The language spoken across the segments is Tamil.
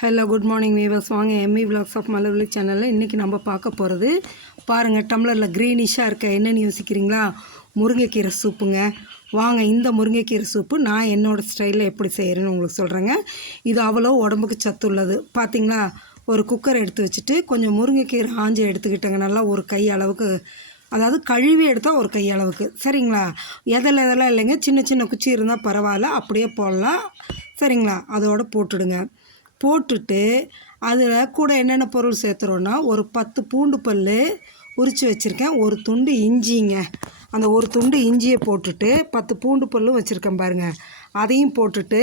Hello good morning viewers. வாங்க எம்இ விலாக்ஸ் ஆஃப் மலர்விழி சேனலில் இன்றைக்கி நம்ம பார்க்க போகிறது பாருங்கள். டம்ளரில் க்ரீனிஷாக இருக்க என்னென்னு யோசிக்கிறீங்களா? முருங்கைக்கீரை சூப்புங்க. வாங்க இந்த முருங்கைக்கீரை சூப்பு நான் என்னோடய ஸ்டைலில் எப்படி செய்கிறேன்னு உங்களுக்கு சொல்கிறேங்க. இது அவ்வளோ உடம்புக்கு சத்து உள்ளது. பார்த்திங்களா, ஒரு குக்கர் எடுத்து வச்சுட்டு கொஞ்சம் முருங்கைக்கீரை ஆஞ்சி எடுத்துக்கிட்டேங்க. நல்லா ஒரு கை அளவுக்கு, அதாவது கழுவி எடுத்தால் ஒரு கை அளவுக்கு, சரிங்களா? எதெல்லாம் இல்லைங்க, சின்ன சின்ன குச்சி இருந்தால் பரவாயில்ல, அப்படியே போடலாம், சரிங்களா? அதோடு போட்டுடுங்க. போட்டுட்டு அதில் கூட என்னென்ன பொருள் சேர்த்துறோன்னா, ஒரு 10 பூண்டு பல் உரித்து வச்சுருக்கேன், ஒரு துண்டு இஞ்சிங்க. அந்த ஒரு துண்டு இஞ்சியை போட்டுட்டு 10 பூண்டு பல்லும் வச்சுருக்கேன் பாருங்கள், அதையும் போட்டுட்டு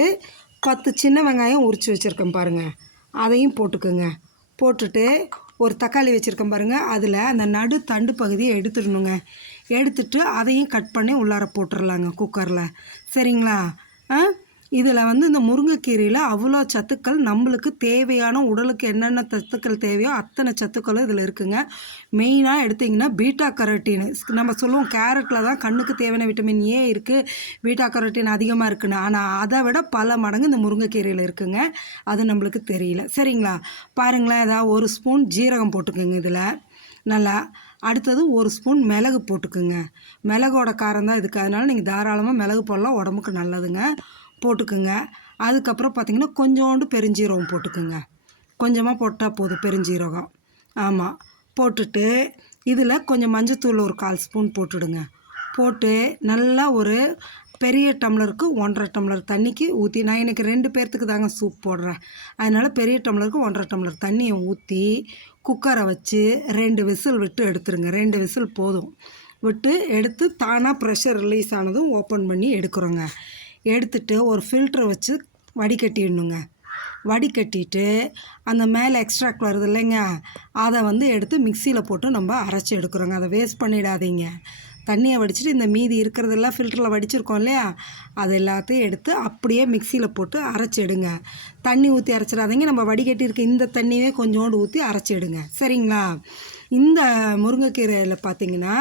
10 சின்ன வெங்காயம் உரித்து வச்சுருக்கேன் பாருங்கள், அதையும் போட்டுக்குங்க. போட்டுட்டு ஒரு தக்காளி வச்சுருக்கேன் பாருங்கள், அதில் அந்த நடு தண்டு பகுதியை எடுத்துடணுங்க. எடுத்துட்டு அதையும் கட் பண்ணி உள்ளார போட்டுடலாங்க குக்கரில், சரிங்களா? இதில் இந்த முருங்கைக்கீரையில் அவ்வளோ சத்துக்கள், நம்மளுக்கு தேவையான உடலுக்கு என்னென்ன சத்துக்கள் தேவையோ அத்தனை சத்துக்களும் இதில் இருக்குங்க. மெயினாக எடுத்திங்கன்னா பீட்டா கரோட்டின். நம்ம சொல்லுவோம் கேரட்டில் தான் கண்ணுக்கு தேவையான விட்டமின் ஏ இருக்குது, பீட்டா கரோட்டின் அதிகமாக இருக்குன்னு. ஆனால் அதை விட பல மடங்கு இந்த முருங்கைக்கீரையில் இருக்குங்க. அது நம்மளுக்கு தெரியல, சரிங்களா? பாருங்களேன், ஏதாவது ஒரு ஸ்பூன் ஜீரகம் போட்டுக்குங்க இதில் நல்லா. அடுத்தது ஒரு ஸ்பூன் மிளகு போட்டுக்குங்க. மிளகோட காரம் தான் இதுக்கு, அதனால் நீங்கள் தாராளமாக மிளகு போடலாம், உடம்புக்கு நல்லதுங்க. போட்டுக்குங்க. அதுக்கப்புறம் பார்த்திங்கன்னா கொஞ்சோண்டு பெருஞ்சீரகம் போட்டுக்குங்க. கொஞ்சமாக போட்டால் போதும் பெருஞ்சீரகம். ஆமாம், போட்டுட்டு இதில் கொஞ்சம் மஞ்சத்தூள் ஒரு 1/4 ஸ்பூன் போட்டுடுங்க. போட்டு நல்லா ஒரு பெரிய டம்ளருக்கு 1.5 டம்ளர் தண்ணிக்கு ஊற்றி, நான் எனக்கு 2 பேர்த்துக்கு தாங்க சூப் போடுறேன், அதனால் பெரிய டம்ளருக்கு 1.5 டம்ளர் தண்ணியை ஊற்றி குக்கரை வச்சு 2 விசில் விட்டு எடுத்துருங்க. 2 விசில் போதும். விட்டு எடுத்து தானாக ப்ரெஷர் ரிலீஸ் ஆனதும் ஓப்பன் பண்ணி எடுக்கிறோங்க. எடுத்துட்டு ஒரு ஃபில்ட்ரு வச்சு வடிகட்டிடணுங்க. வடிகட்டிட்டு அந்த மேலே எக்ஸ்ட்ராக்ட் வருது இல்லைங்க, அதை எடுத்து மிக்சியில் போட்டு நம்ம அரைச்சி எடுக்கிறோங்க. அதை வேஸ்ட் பண்ணிடாதீங்க. தண்ணியை வடிச்சிட்டு இந்த மீதி இருக்கிறதெல்லாம் ஃபில்டரில் வடிச்சிருக்கோம் இல்லையா, அது எல்லாத்தையும் எடுத்து அப்படியே மிக்சியில் போட்டு அரைச்சிடுங்க. தண்ணி ஊற்றி அரைச்சிடாதீங்க, நம்ம வடிகட்டியிருக்க இந்த தண்ணியே கொஞ்சோண்டு ஊற்றி அரைச்சிடுங்க, சரிங்களா? இந்த முருங்கைக்கீரையில் பார்த்திங்கன்னா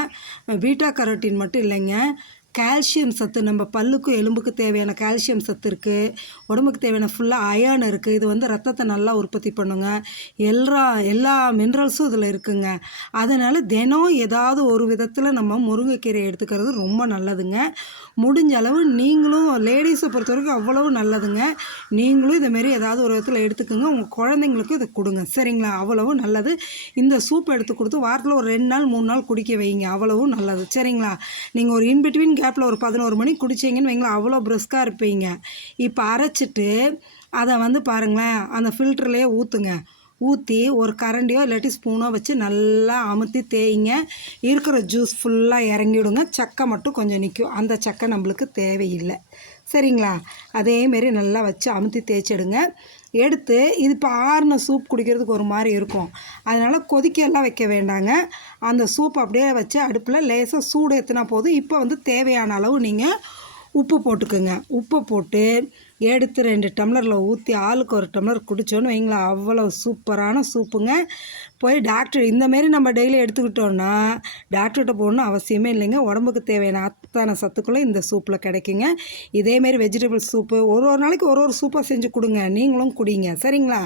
பீட்டா கரோட்டின் மட்டும் இல்லைங்க, கால்சியம் சத்து, நம்ம பல்லுக்கும் எலும்புக்கு தேவையான கால்சியம் சத்து இருக்குது, உடம்புக்கு தேவையான ஃபுல்லாக அயர்ன் இருக்குது. இது ரத்தத்தை நல்லா உற்பத்தி பண்ணுங்க. எல்லா மினரல்ஸும் இதில் இருக்குங்க. அதனால் தினம் ஏதாவது ஒரு விதத்தில் நம்ம முருங்கைக்கீரை எடுத்துக்கிறது ரொம்ப நல்லதுங்க. முடிஞ்ச அளவு நீங்களும், லேடிஸை பொறுத்த வரைக்கும் அவ்வளவு நல்லதுங்க, நீங்களும் இதேமாரி ஏதாவது ஒரு விதத்தில் எடுத்துக்கோங்க. உங்கள் குழந்தைங்களுக்கும் இதை கொடுங்க, சரிங்களா? அவ்வளவு நல்லது. இந்த சூப் எடுத்து கொடுத்து வாரத்தில் ஒரு 2 நாள் 3 நாள் குடிக்க வைங்க, அவ்வளவும் நல்லது, சரிங்களா? நீங்கள் ஒரு இன்பிட்வீன் கேப்பில் ஒரு 11 மணிக்கு குடிச்சிங்கன்னு வைங்களேன், அவ்வளோ பிரிஸ்காக இருப்பீங்க. இப்போ அரைச்சிட்டு அதை பாருங்களேன், அந்த ஃபில்டர்லேயே ஊற்றுங்க. ஊற்றி ஒரு கரண்டியோ இல்லாட்டி ஸ்பூனோ வச்சு நல்லா அமுத்தி தேய்ங்க. இருக்கிற ஜூஸ் ஃபுல்லாக இறங்கிவிடுங்க. சக்கை மட்டும் கொஞ்சம் நிற்கும், அந்த சக்கை நம்மளுக்கு தேவையில்லை, சரிங்களா? அதேமாரி நல்லா வச்சு அமுத்தி தேய்ச்சிடுங்க. எடுத்து இது இப்போ ஆறின சூப் குடிக்கிறதுக்கு ஒரு மாதிரி இருக்கும், அதனால் கொதிக்கெல்லாம் வைக்க வேண்டாங்க. அந்த சூப் அப்படியே வச்சு அடுப்பில் லேசாக சூடு ஏற்றினா போதும். இப்போ தேவையான அளவு நீங்கள் உப்பு போட்டுக்குங்க. உப்பு போட்டு எடுத்து 2 டம்ளரில் ஊற்றி ஆளுக்கு 1 டம்ளர் குடித்தோன்னு வைங்களேன், அவ்வளோ சூப்பரான சூப்புங்க. போய் டாக்டர் இந்தமாரி நம்ம டெய்லி எடுத்துக்கிட்டோன்னா டாக்டர்கிட்ட போகணுன்னு அவசியமே இல்லைங்க. உடம்புக்கு தேவையான அத்தனை சத்துக்களும் இந்த சூப்பில் கிடைக்குங்க. இதேமாரி வெஜிடபிள் சூப்பு ஒரு நாளைக்கு ஒரு சூப்பாக செஞ்சு கொடுங்க, நீங்களும் குடிங்க, சரிங்களா?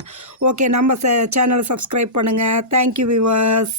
ஓகே, நம்ம சேனலை சப்ஸ்கிரைப் பண்ணுங்கள். Thank you viewers.